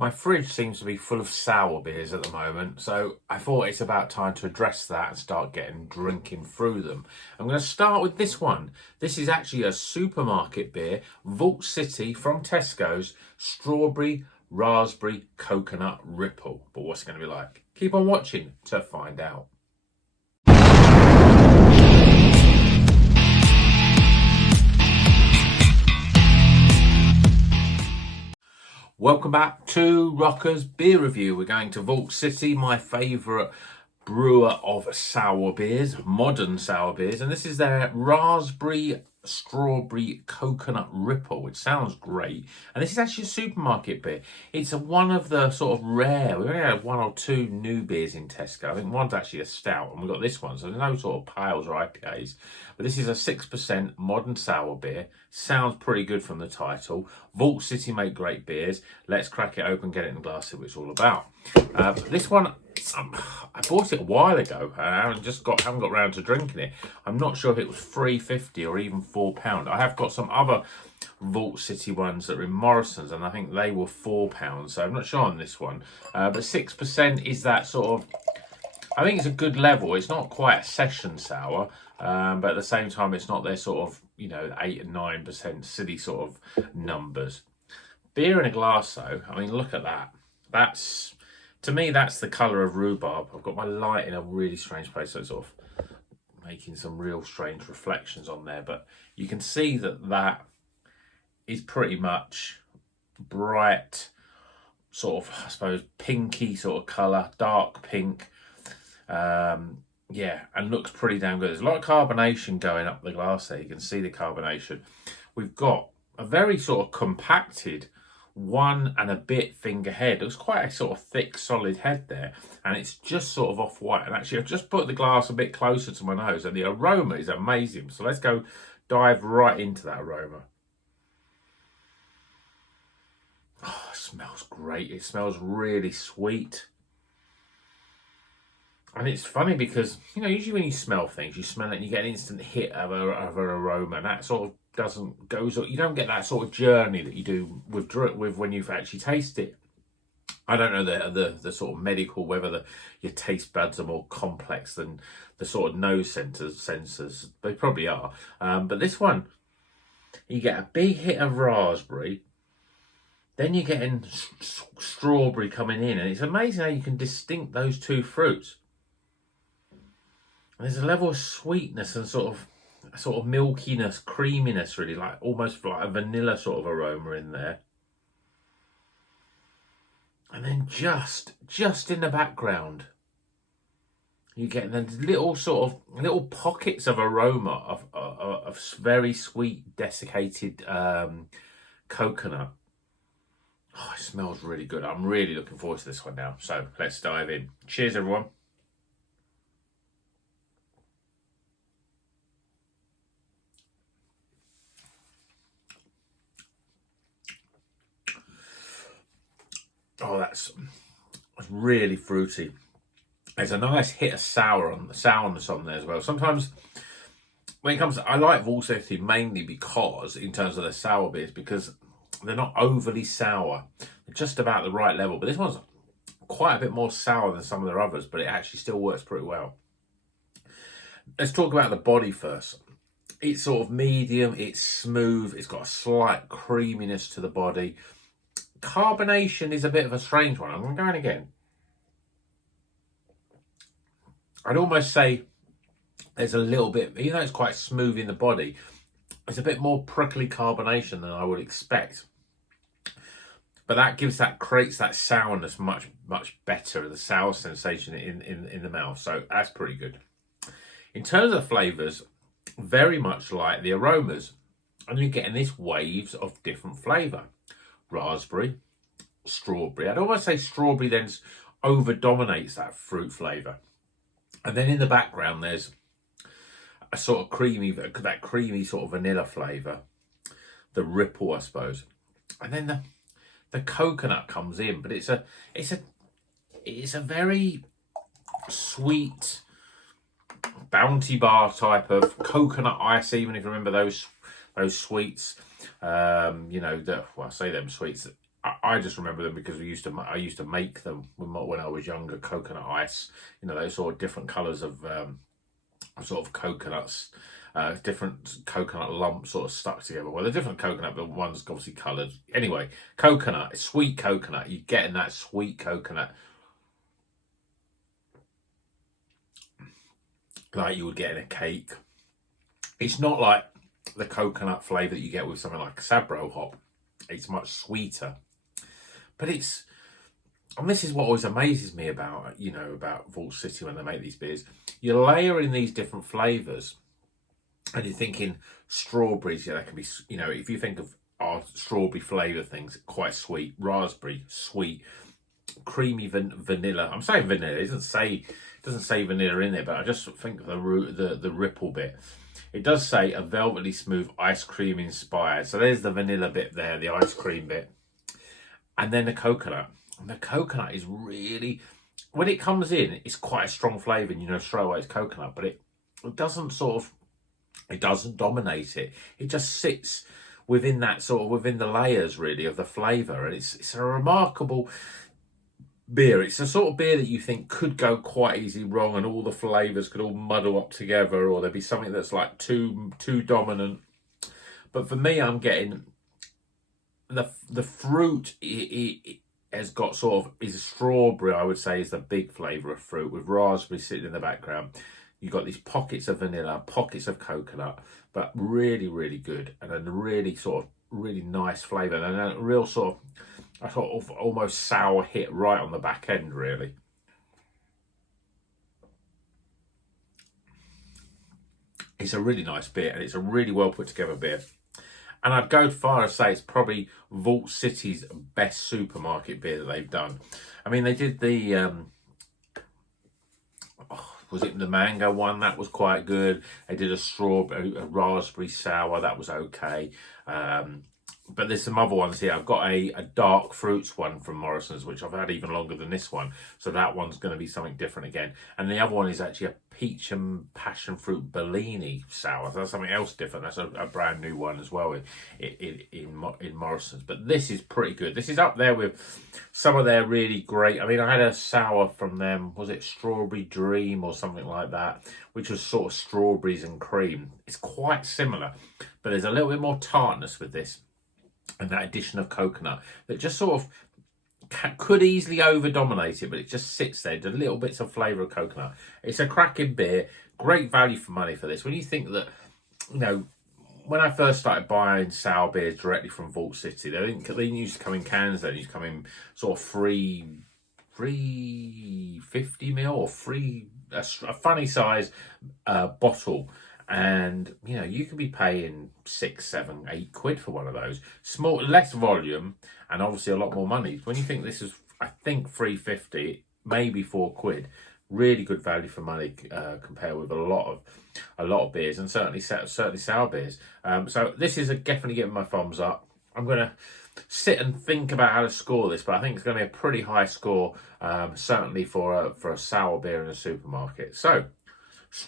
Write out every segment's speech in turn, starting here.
My fridge seems to be full of sour beers at the moment, so I thought it's about time to address that and start drinking through them. I'm going to start with this one. This is actually a supermarket beer, Vault City from Tesco's, Strawberry Raspberry Coconut Ripple. But what's it going to be like? Keep on watching to find out. Welcome back to Rocker's Beer Review. We're going to Vault City, my favourite brewer of sour beers, modern sour beers. And this is their Raspberry Strawberry Coconut Ripple, which sounds great. And this is actually a supermarket beer. It's one of the sort of rare, we only had one or two new beers in Tesco. I think one's actually a stout, and we've got this one. So there's no sort of pales or IPAs. But this is a 6% modern sour beer. Sounds pretty good from the title. Vault City make great beers. Let's crack it open, get it in the glass, see what it's all about. This one, I bought it a while ago and I haven't got around to drinking it. I'm not sure if it was £3.50 or even £4. I have got some other Vault City ones that are in Morrison's and I think they were £4, so I'm not sure on this one. But 6% is that sort of, I think it's a good level. It's not quite a session sour, but at the same time it's not their sort of, 8 and 9% silly sort of numbers. Beer in a glass though, I mean, look at that. To me, that's the colour of rhubarb. I've got my light in a really strange place, so it's sort of making some real strange reflections on there. But you can see that is pretty much bright, sort of, I suppose, pinky sort of colour, dark pink. Yeah, and looks pretty damn good. There's a lot of carbonation going up the glass there. You can see the carbonation. We've got a very sort of compacted 1 and a bit finger head. It was quite a sort of thick, solid head there, and it's just sort of off-white. And actually, I've just put the glass a bit closer to my nose, and the aroma is amazing. So let's go dive right into that aroma. Oh, it smells great. It smells really sweet. And it's funny because, usually when you smell things, you smell it and you get an instant hit of an aroma, and that sort of you don't get that sort of journey that you do with when you've actually tasted it. I don't know the sort of medical, whether your taste buds are more complex than the sort of nose sensors. They probably are. But this one, you get a big hit of raspberry, then you're getting strawberry coming in, and it's amazing how you can distinct those two fruits. And there's a level of sweetness and sort of milkiness, creaminess, really, like almost like a vanilla sort of aroma in there. And then just in the background, you get the little pockets of aroma of very sweet desiccated coconut. Oh, it smells really good. I'm really looking forward to this one now. So let's dive in. Cheers, everyone. Oh, that's really fruity. There's a nice hit of sourness on there as well. Sometimes when it comes to, I like Vault City mainly because, in terms of their sour beers, because they're not overly sour. They're just about the right level. But this one's quite a bit more sour than some of their others, but it actually still works pretty well. Let's talk about the body first. It's sort of medium, it's smooth, it's got a slight creaminess to the body. Carbonation is a bit of a strange one. I'm going again. I'd almost say there's a little bit, even though it's quite smooth in the body, it's a bit more prickly carbonation than I would expect. But that creates that sourness much better, the sour sensation in the mouth. So that's pretty good. In terms of flavours, very much like the aromas, and you're getting these waves of different flavour. Raspberry, strawberry. I'd almost say strawberry then over-dominates that fruit flavour. And then in the background, there's a sort of creamy sort of vanilla flavour. The ripple, I suppose. And then the coconut comes in, but it's a very sweet Bounty bar type of coconut ice, even if you remember those sweets. I say them sweets. I just remember them because I used to make them when I was younger. Coconut ice, you know, those sort of different colours of sort of coconuts, different coconut lumps sort of stuck together. Well, they're different coconut, but one's obviously coloured. Anyway, coconut, sweet coconut. You're getting that sweet coconut like you would get in a cake. It's not like the coconut flavour that you get with something like Sabro hop. It's much sweeter. But and this is what always amazes me about, you know, about Vault City when they make these beers. You're layering these different flavours and you're thinking strawberries, yeah, that can be, you know, if you think of our strawberry flavour things, quite sweet, raspberry, sweet, creamy vanilla. I'm saying vanilla, it doesn't say vanilla in there, but I just think of the ripple bit. It does say a velvety smooth ice cream inspired. So there's the vanilla bit there, the ice cream bit. And then the coconut. And the coconut is really, when it comes in, it's quite a strong flavour. And you know straight away it's coconut, but it doesn't it doesn't dominate it. It just sits within that within the layers really of the flavour. And it's a remarkable beer. It's a sort of beer that you think could go quite easily wrong and all the flavours could all muddle up together, or there'd be something that's like too dominant. But for me, I'm getting the fruit it has got is strawberry, I would say, is the big flavour of fruit, with raspberry sitting in the background. You've got these pockets of vanilla, pockets of coconut, but really, really good, and a really really nice flavour, and a real almost sour hit right on the back end, really. It's a really nice beer, and it's a really well put together beer. And I'd go far as say it's probably Vault City's best supermarket beer that they've done. I mean, they did the, was it the mango one? That was quite good. They did a raspberry sour. That was okay. But there's some other ones here. I've got a dark fruits one from Morrison's, which I've had even longer than this one. So that one's going to be something different again. And the other one is actually a peach and passion fruit Bellini sour. So that's something else different. That's a brand new one as well in Morrison's. But this is pretty good. This is up there with some of their really great. I mean, I had a sour from them. Was it Strawberry Dream or something like that? Which was sort of strawberries and cream. It's quite similar, but there's a little bit more tartness with this. And that addition of coconut that just sort of could easily over-dominate it, but it just sits there, the little bits of flavour of coconut. It's a cracking beer, great value for money for this. When you think that, you know, when I first started buying sour beers directly from Vault City, they didn't used to come in cans, they used to come in sort of free 50ml or a funny size bottle. And, you know, you could be paying 6, 7, 8 quid for one of those. Less volume, and obviously a lot more money. When you think this is, I think, $3.50, maybe 4 quid, really good value for money compared with a lot of beers, and certainly sour beers. So this is definitely getting my thumbs up. I'm gonna sit and think about how to score this, but I think it's going to be a pretty high score, certainly for a sour beer in a supermarket. So,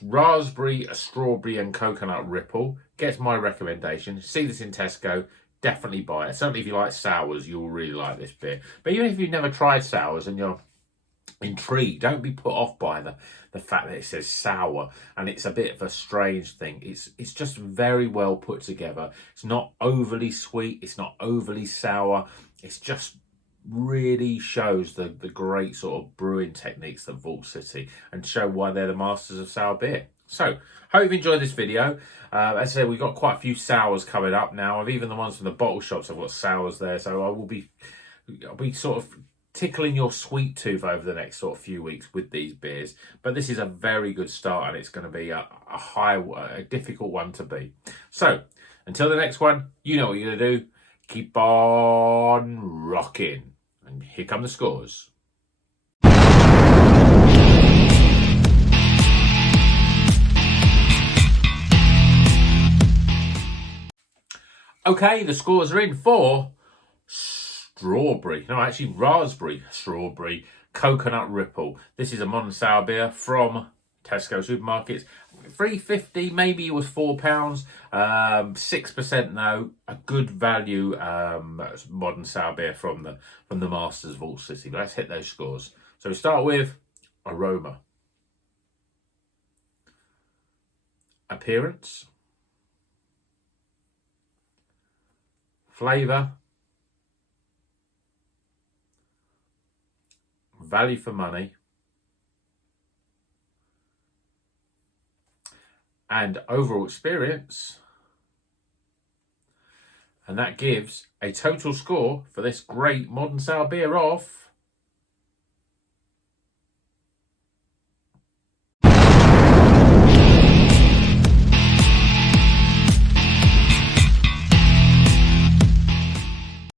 raspberry, strawberry and coconut ripple gets my recommendation. See this in Tesco, definitely buy it. Certainly if you like sours, you'll really like this beer. But even if you've never tried sours and you're intrigued, don't be put off by the fact that it says sour and it's a bit of a strange thing. It's just very well put together. It's not overly sweet, it's not overly sour. It's just really shows the great sort of brewing techniques that Vault City, and show why they're the masters of sour beer. So, hope you've enjoyed this video. As I said, we've got quite a few sours coming up now. Even the ones from the bottle shops, I've got sours there. So I'll be sort of tickling your sweet tooth over the next sort of few weeks with these beers. But this is a very good start, and it's going to be a difficult one to beat. So, until the next one, you know what you're going to do. Keep on rocking. And here come the scores. Okay, the scores are in for strawberry. No, actually raspberry, strawberry, coconut ripple. This is a modern sour beer from Tesco supermarkets. 3.50, maybe it was £4. 6% now. A good value modern sour beer from the Masters Vault City. Let's hit those scores. So we start with aroma, appearance, flavour, value for money, and overall experience. And that gives a total score for this great modern sour beer of